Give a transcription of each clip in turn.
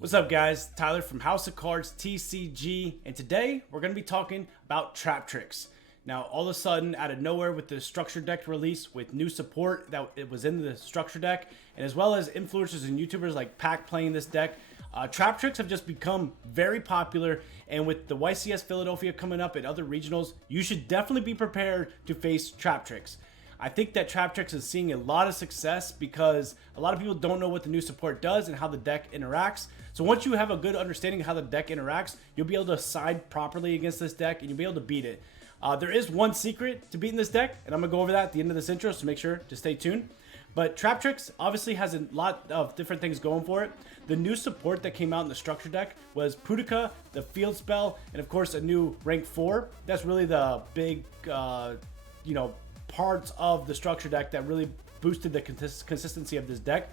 What's up guys, Tyler from House of Cards TCG, and today we're going to be talking about Traptrix. Now all of a sudden, out of nowhere with the structure deck release with new support that it was in the structure deck, and as well as influencers and YouTubers like p.u.n.k playing this deck, Traptrix have just become very popular, and with the YCS Philadelphia coming up and other regionals, you should definitely be prepared to face Traptrix. I think that Traptrix is seeing a lot of success because a lot of people don't know what the new support does and how the deck interacts. So once you have a good understanding of how the deck interacts, you'll be able to side properly against this deck and you'll be able to beat it. There is one secret to beating this deck, and I'm going to go over that at the end of this intro, so make sure to stay tuned. But Traptrix obviously has a lot of different things going for it. The new support that came out in the structure deck was p.u.n.k, the field spell, and of course a new rank 4. That's really the big, parts of the structure deck that really boosted the consistency of this deck.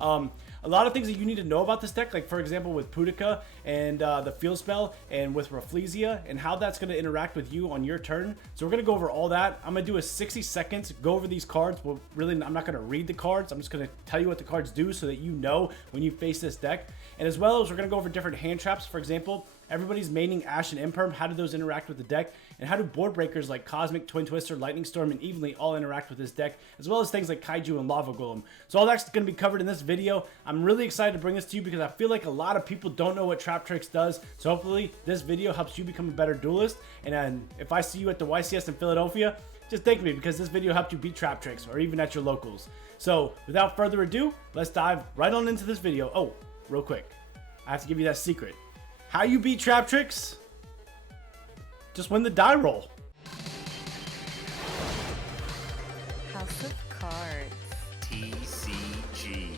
A lot of things that you need to know about this deck, like for example with p.u.n.k and the field spell, and with Rafflesia, and how that's going to interact with you on your turn. So we're going to go over all that. I'm going to do a 60 seconds, go over these cards. Well, really, I'm not going to read the cards. I'm just going to tell you what the cards do so that you know when you face this deck. And as well as we're going to go over different hand traps. For example, everybody's maining Ash and Imperm. How do those interact with the deck? And how do board breakers like Cosmic, Twin Twister, Lightning Storm, and Evenly all interact with this deck? As well as things like Kaiju and Lava Golem. So all that's going to be covered in this video. I'm really excited to bring this to you because I feel like a lot of people don't know what Traptrix does. So hopefully this video helps you become a better duelist. And then if I see you at the YCS in Philadelphia, just thank me because this video helped you beat Traptrix, or even at your locals. So without further ado, let's dive right on into this video. Oh, real quick, I have to give you that secret. How you beat Traptrix? Just win the die roll. House of Cards TCG.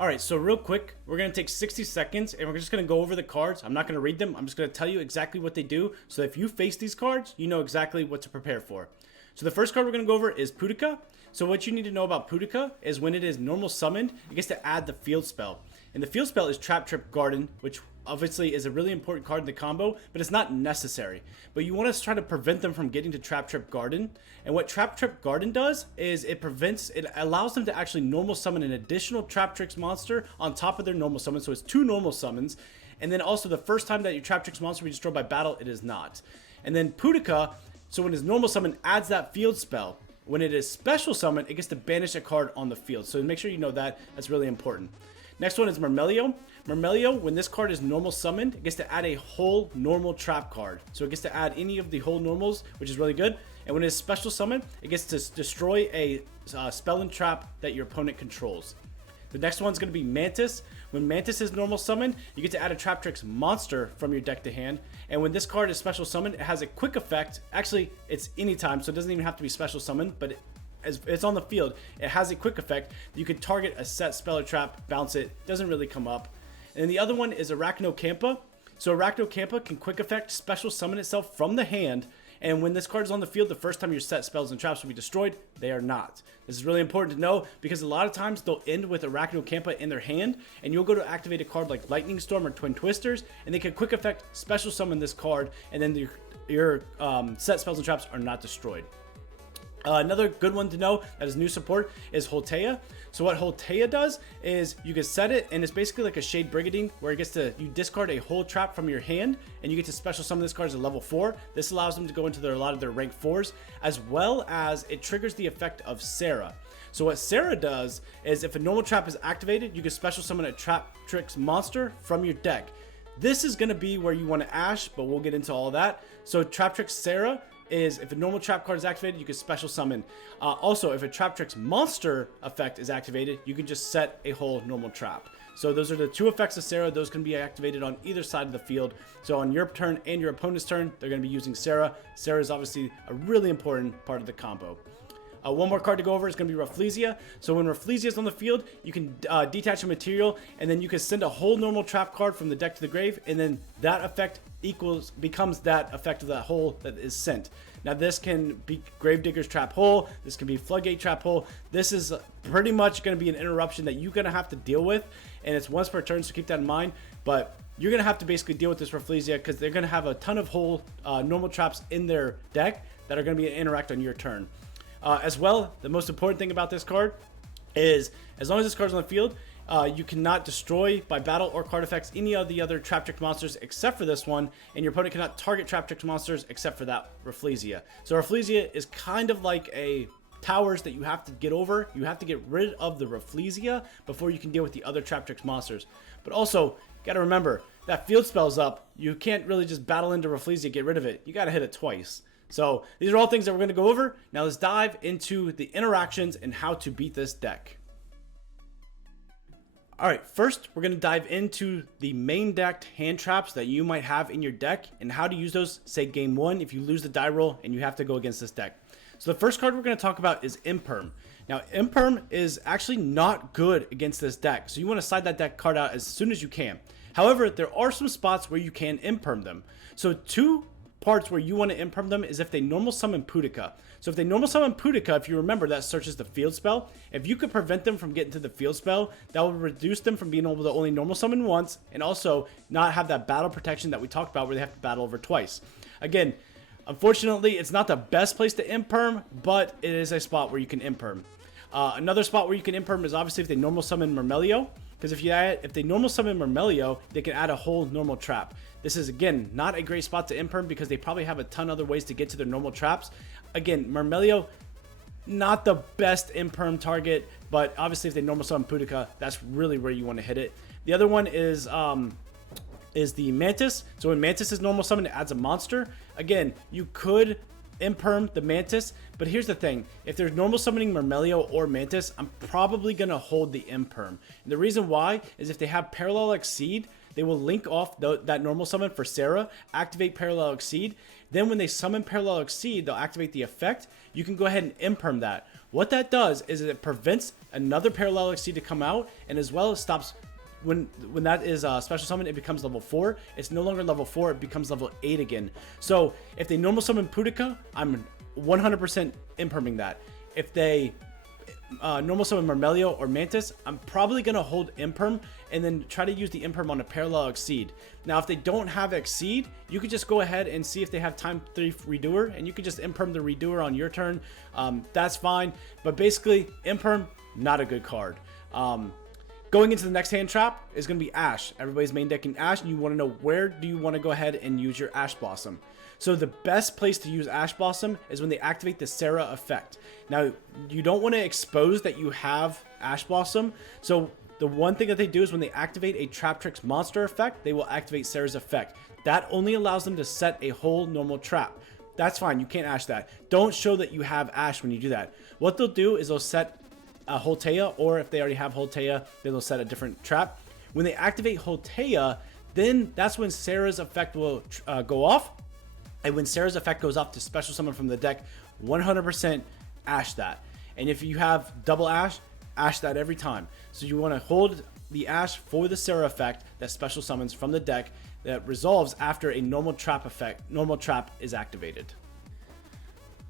Alright, so real quick, we're going to take 60 seconds and we're just going to go over the cards. I'm not going to read them. I'm just going to tell you exactly what they do. So if you face these cards, you know exactly what to prepare for. So the first card we're going to go over is p.u.n.k. So what you need to know about p.u.n.k is when it is normal summoned, it gets to add the field spell. And the field spell is Traptrix Garden, which obviously is a really important card in the combo, but it's not necessary. But you want to try to prevent them from getting to Traptrix Garden. And what Traptrix Garden does is it allows them to actually normal summon an additional Traptrix monster on top of their normal summon. So it's 2 normal summons. And then also the first time that your Traptrix monster will be destroyed by battle, it is not. And then p.u.n.k, so when his normal summon adds that field spell, when it is special summon, it gets to banish a card on the field. So make sure you know that. That's really important. Next one is Mermelio. Mermelio, when this card is normal summoned, it gets to add a whole normal trap card. So it gets to add any of the whole normals, which is really good. And when it is special summoned, it gets to destroy a spell and trap that your opponent controls. The next one's going to be Mantis. When Mantis is normal summoned, you get to add a Traptrix monster from your deck to hand. And when this card is special summoned, it has a quick effect. Actually, it's anytime, so it doesn't even have to be special summoned, but as it's on the field, it has a quick effect. You can target a set spell or trap, bounce it, doesn't really come up. And then the other one is Arachno-Kampa. So Arachno-Kampa can quick effect special summon itself from the hand, and when this card is on the field, the first time your set spells and traps will be destroyed, they are not. This is really important to know because a lot of times they'll end with Arachno-Kampa in their hand, and you'll go to activate a card like Lightning Storm or Twin Twisters, and they can quick effect special summon this card, and then your set spells and traps are not destroyed. Another good one to know that is new support is Holtea. So what Holtea does is you can set it, and it's basically like a Shade Brigadine where it gets to, you discard a whole trap from your hand and you get to special summon this card as a level 4. This allows them to go into a lot of their rank 4s, as well as it triggers the effect of Sarah. So what Sarah does is if a normal trap is activated, you can special summon a Traptrix monster from your deck. This is going to be where you want to Ash, but we'll get into all that. So Traptrix Sarah is if a normal trap card is activated, you can special summon. Also, if a Traptrix monster effect is activated, you can just set a whole normal trap. So those are the 2 effects of Sarah. Those can be activated on either side of the field. So on your turn and your opponent's turn, they're going to be using Sarah. Sarah is obviously a really important part of the combo. One more card to go over is going to be Rafflesia. So when Rafflesia is on the field, you can detach a material, and then you can send a whole normal trap card from the deck to the grave, and then that effect becomes that effect of that hole that is sent. Now this can be Gravedigger's Trap Hole, this can be Floodgate Trap Hole. This is pretty much going to be an interruption that you're going to have to deal with, and it's once per turn, so keep that in mind. But you're going to have to basically deal with this Rafflesia because they're going to have a ton of whole normal traps in their deck that are going to be interact on your turn. As well, the most important thing about this card is as long as this card's on the field, You cannot destroy by battle or card effects any of the other Traptrix monsters except for this one, and your opponent cannot target Traptrix monsters except for that Rafflesia. So Rafflesia is kind of like a towers that you have to get over. You have to get rid of the Rafflesia before you can deal with the other Traptrix monsters. But also, gotta remember, that field spell's up. You can't really just battle into Rafflesia, get rid of it. You gotta hit it twice. So these are all things that we're gonna go over. Now let's dive into the interactions and how to beat this deck. Alright, first we're going to dive into the main decked hand traps that you might have in your deck and how to use those, say game 1, if you lose the die roll and you have to go against this deck. So the first card we're going to talk about is Imperm. Now Imperm is actually not good against this deck, so you want to side that deck card out as soon as you can. However, there are some spots where you can Imperm them. So two parts where you want to Imperm them is if they normal summon p.u.n.k. So if they normal summon p.u.n.k, if you remember, that searches the field spell. If you could prevent them from getting to the field spell, that will reduce them from being able to only normal summon once and also not have that battle protection that we talked about where they have to battle over twice. Again, unfortunately, it's not the best place to Imperm, but it is a spot where you can Imperm. Another spot where you can Imperm is obviously if they normal summon Mermelio, because if they normal summon Mermelio, they can add a whole normal trap. This is, again, not a great spot to Imperm because they probably have a ton of other ways to get to their normal traps. Again, Mermelio, not the best Imperm target, but obviously if they normal summon p.u.n.k, that's really where you want to hit it. The other one is the Mantis. So when Mantis is normal summoned, it adds a monster. Again, you could Imperm the Mantis, but here's the thing. If there's normal summoning Mermelio or Mantis, I'm probably going to hold the Imperm. And the reason why is if they have Parallel Exceed, they will link off that normal summon for Sarah, activate Parallel Exceed. Then when they summon Parallel Exceed, they'll activate the effect. You can go ahead and Imperm that. What that does is it prevents another Parallel Exceed to come out, and as well as stops when that is a special summon, it becomes level 4. It's no longer level 4, it becomes level 8 again. So if they normal summon p.u.n.k, I'm 100% Imperming that. If they normal summon Mermelio or Mantis, I'm probably going to hold Imperm and then try to use the Imperm on a Parallel Exceed. Now, if they don't have Exceed, you could just go ahead and see if they have Time 3 Redoer, and you could just Imperm the Redoer on your turn. That's fine, but basically, Imperm, not a good card. Going into the next hand trap is going to be Ash. Everybody's main decking Ash, and you want to know where do you want to go ahead and use your Ash Blossom. So the best place to use Ash Blossom is when they activate the Sarah effect. Now, you don't want to expose that you have Ash Blossom. So the one thing that they do is when they activate a Traptrix monster effect, they will activate Sarah's effect. That only allows them to set a whole normal trap. That's fine. You can't Ash that. Don't show that you have Ash when you do that. What they'll do is they'll set Holtea, or if they already have Holtea, then they'll set a different trap. When they activate Holtea, then that's when Sarah's effect will go off. And when Sarah's effect goes off to special summon from the deck, 100% Ash that. And if you have double Ash that every time. So you want to hold the Ash for the Sarah effect that special summons from the deck that resolves after a normal trap is activated.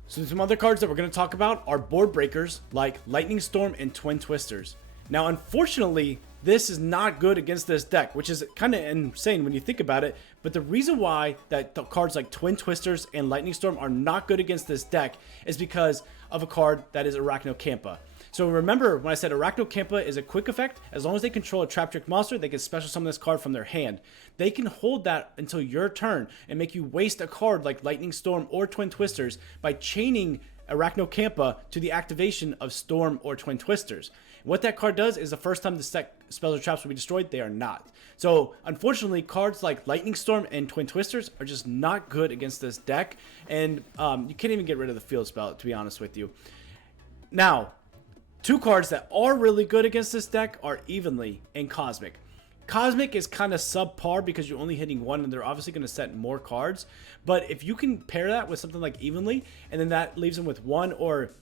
So some other cards that we're going to talk about are board breakers like Lightning Storm and Twin Twisters. Now, unfortunately, this is not good against this deck, which is kind of insane when you think about it. But the reason why that the cards like Twin Twisters and Lightning Storm are not good against this deck is because of a card that is Arachnocampa. So remember when I said Arachnocampa is a quick effect, as long as they control a Traptrix monster, they can special summon this card from their hand. They can hold that until your turn and make you waste a card like Lightning Storm or Twin Twisters by chaining Arachnocampa to the activation of Storm or Twin Twisters. What that card does is the first time the spells or traps will be destroyed, they are not. So unfortunately, cards like Lightning Storm and Twin Twisters are just not good against this deck, and you can't even get rid of the field spell, to be honest with you. Now, two cards that are really good against this deck are Evenly and Cosmic. Cosmic is kind of subpar because you're only hitting one, and they're obviously going to set more cards. But if you can pair that with something like Evenly, and then that leaves them with one, or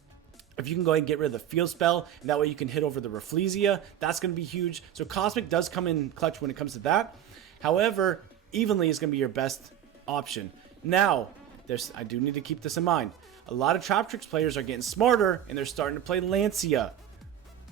if you can go ahead and get rid of the field spell, and that way you can hit over the Rafflesia, that's going to be huge. So Cosmic does come in clutch when it comes to that. However, Evenly is going to be your best option. Now, I do need to keep this in mind. A lot of Traptrix players are getting smarter, and they're starting to play Lancia.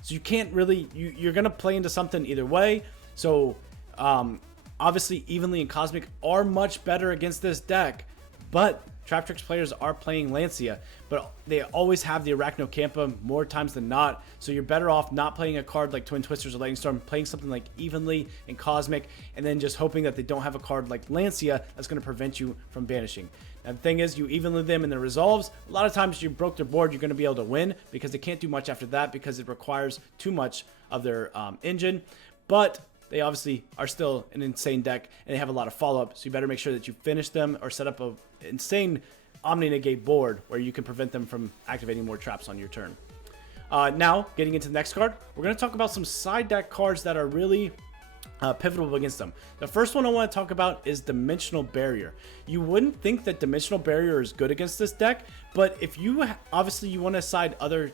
So you can't really, you're going to play into something either way. So, obviously, Evenly and Cosmic are much better against this deck, but Traptrix players are playing Lancia, but they always have the Arachnocampa more times than not, so you're better off not playing a card like Twin Twisters or Lightning Storm, playing something like Evenly and Cosmic, and then just hoping that they don't have a card like Lancia that's going to prevent you from banishing. Now the thing is, you evenly them in the resolves. A lot of times you broke their board, you're going to be able to win because they can't do much after that because it requires too much of their engine, but they obviously are still an insane deck, and they have a lot of follow-up, so you better make sure that you finish them or set up a insane Omni-Negate board where you can prevent them from activating more traps on your turn. Now, getting into the next card, we're going to talk about some side deck cards that are really pivotal against them. The first one I want to talk about is Dimensional Barrier. You wouldn't think that Dimensional Barrier is good against this deck, but if you obviously you want to side other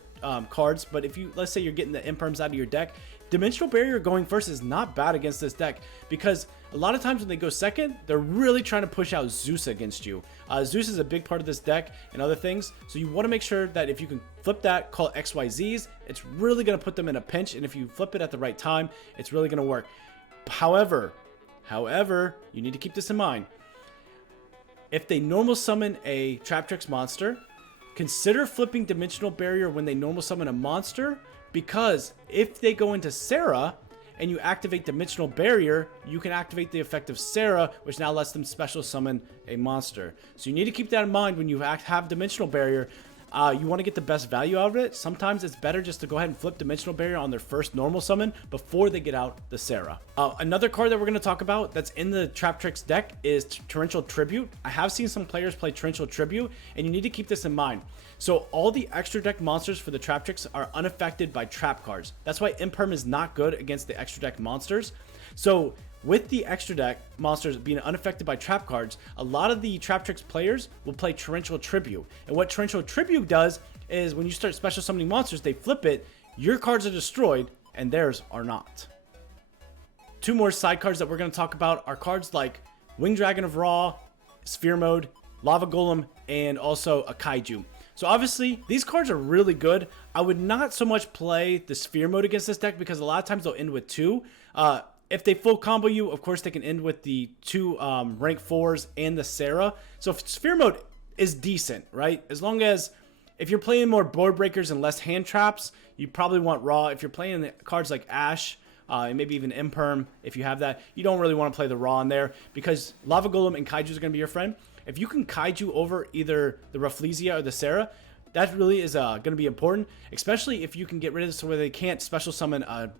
cards, but if you, let's say you're getting the imperms out of your deck, Dimensional Barrier going first is not bad against this deck because a lot of times when they go second, they're really trying to push out Zeus against you. Zeus is a big part of this deck and other things, so you want to make sure that if you can flip that, call it XYZs, it's really going to put them in a pinch, and if you flip it at the right time, it's really going to work. However, you need to keep this in mind. If they normal summon a Traptrix monster, consider flipping Dimensional Barrier when they normal summon a monster, because if they go into Sarah and you activate Dimensional Barrier, you can activate the effect of Sarah, which now lets them special summon a monster. So you need to keep that in mind when you have Dimensional Barrier. You want to get the best value out of it. Sometimes it's better just to go ahead and flip Dimensional Barrier on their first normal summon before they get out the Sarah. Another card that we're going to talk about that's in the Traptrix deck is Torrential Tribute. I have seen some players play Torrential Tribute, and you need to keep this in mind. So all the extra deck monsters for the Traptrix are unaffected by trap cards. That's why Imperm is not good against the extra deck monsters. So with the extra deck monsters being unaffected by trap cards, a lot of the Traptrix players will play Torrential Tribute. And what Torrential Tribute does is when you start special summoning monsters, they flip it, your cards are destroyed, and theirs are not. Two more side cards that we're going to talk about are cards like Winged Dragon of Ra, Sphere Mode, Lava Golem, and also a Kaiju. So obviously, these cards are really good. I would not so much play the Sphere Mode against this deck because a lot of times they'll end with 2. If they full combo you, of course, they can end with the 2 rank 4s and the Sarah. So if Sphere Mode is decent, right? As long as if you're playing more board breakers and less hand traps, you probably want Raw. If you're playing the cards like Ash, and maybe even Imperm, if you have that, you don't really want to play the Raw in there because Lava Golem and Kaiju is going to be your friend. If you can Kaiju over either the Rafflesia or the Sarah, that really is going to be important, especially if you can get rid of this so where they can't special summon a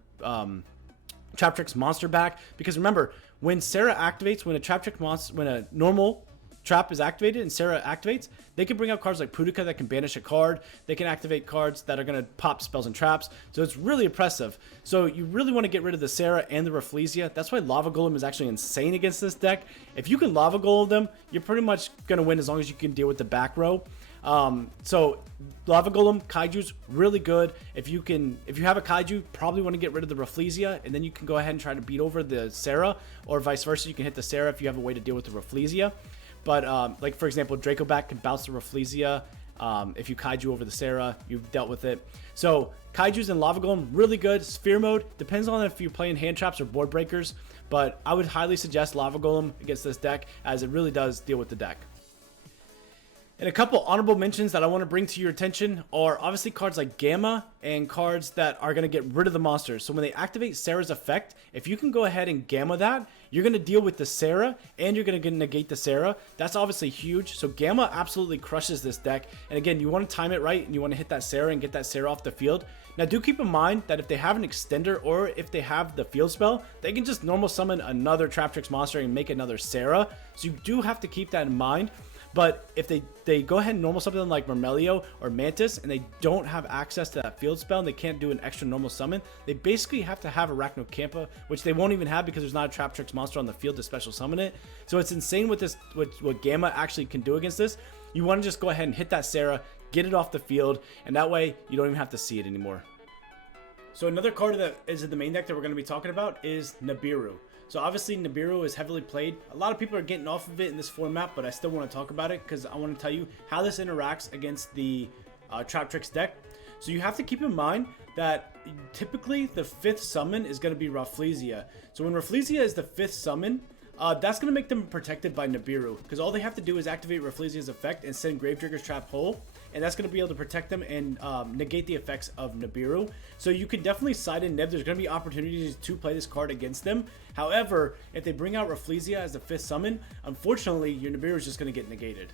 Traptrix monster back. Because remember, when Sarah activates, when a normal trap is activated and Sarah activates, they can bring out cards like p.u.n.k that can banish a card. They can activate cards that are going to pop spells and traps. So it's really oppressive. So you really want to get rid of the Sarah and the Rafflesia. That's why Lava Golem is actually insane against this deck. If you can Lava Golem them, you're pretty much going to win as long as you can deal with the back row. So Lava Golem, Kaiju's really good. If you have a Kaiju, probably want to get rid of the Rafflesia, and then you can go ahead and try to beat over the Sarah, or vice versa. You can hit the Sarah if you have a way to deal with the Rafflesia. But like for example, Dracoback can bounce the Rafflesia. If you Kaiju over the Sarah, you've dealt with it. So Kaiju's and Lava Golem really good. Sphere Mode depends on if you're playing hand traps or board breakers, but I would highly suggest Lava Golem against this deck as it really does deal with the deck. And a couple honorable mentions that I want to bring to your attention are obviously cards like Gamma and cards that are going to get rid of the monsters. So when they activate Sarah's effect, if you can go ahead and Gamma that, you're going to deal with the Sarah and you're going to negate the Sarah. That's obviously huge. So Gamma absolutely crushes this deck. And again, you want to time it right and you want to hit that Sarah and get that Sarah off the field. Now do keep in mind that if they have an extender or if they have the field spell, they can just normal summon another Traptrix monster and make another Sarah. So you do have to keep that in mind. But if they go ahead and normal something like Mermelio or Mantis and they don't have access to that field spell and they can't do an extra normal summon, they basically have to have Arachnocampa, which they won't even have because there's not a Traptrix monster on the field to special summon it. So it's insane what Gamma actually can do against this. You want to just go ahead and hit that Sarah, get it off the field, and that way you don't even have to see it anymore. So another card that is in the main deck that we're going to be talking about is Nibiru. So obviously Nibiru is heavily played. A lot of people are getting off of it in this format, but I still want to talk about it because I want to tell you how this interacts against the Traptrix deck. So you have to keep in mind that typically the 5th summon is going to be Rafflesia. So when Rafflesia is the 5th summon, that's going to make them protected by Nibiru, because all they have to do is activate Rafflesia's effect and send Gravedigger's Trap Hole, and that's going to be able to protect them and negate the effects of Nibiru. So you can definitely side in Nib. There's going to be opportunities to play this card against them. However, if they bring out Rafflesia as the 5th summon, unfortunately, your Nibiru is just going to get negated.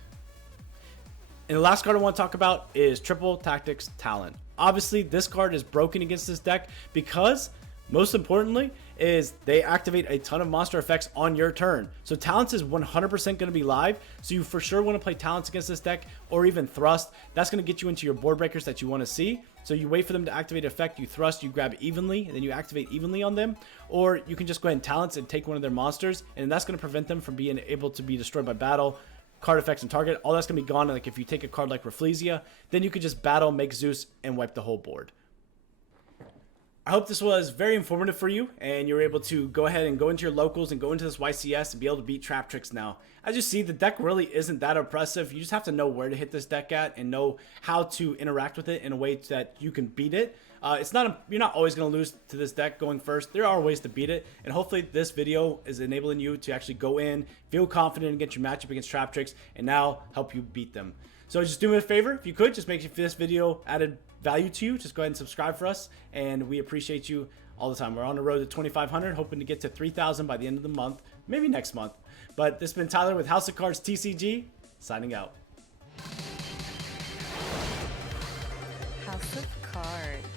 And the last card I want to talk about is Triple Tactics Talent. Obviously, this card is broken against this deck because, most importantly, is they activate a ton of monster effects on your turn. So Talents is 100% going to be live, so you for sure want to play Talents against this deck, or even Thrust. That's going to get you into your board breakers that you want to see. So you wait for them to activate effect, you Thrust, you grab evenly, and then you activate evenly on them. Or you can just go ahead and Talents and take one of their monsters, and that's going to prevent them from being able to be destroyed by battle, card effects, and target. All that's going to be gone. Like if you take a card like Rafflesia, then you could just battle, make Zeus, and wipe the whole board. I hope this was very informative for you, and you're able to go ahead and go into your locals and go into this YCS and be able to beat Traptrix now. As you see, the deck really isn't that oppressive. You just have to know where to hit this deck at and know how to interact with it in a way that you can beat it. You're not always going to lose to this deck going first. There are ways to beat it, and hopefully this video is enabling you to actually go in, feel confident against your matchup against Traptrix, and now help you beat them. So just do me a favor, if you could, just make sure this video added value to you, just go ahead and subscribe for us, and we appreciate you all the time. We're on the road to 2,500, hoping to get to 3,000 by the end of the month, maybe next month. But this has been Tyler with House of Cards TCG, signing out. House of Cards.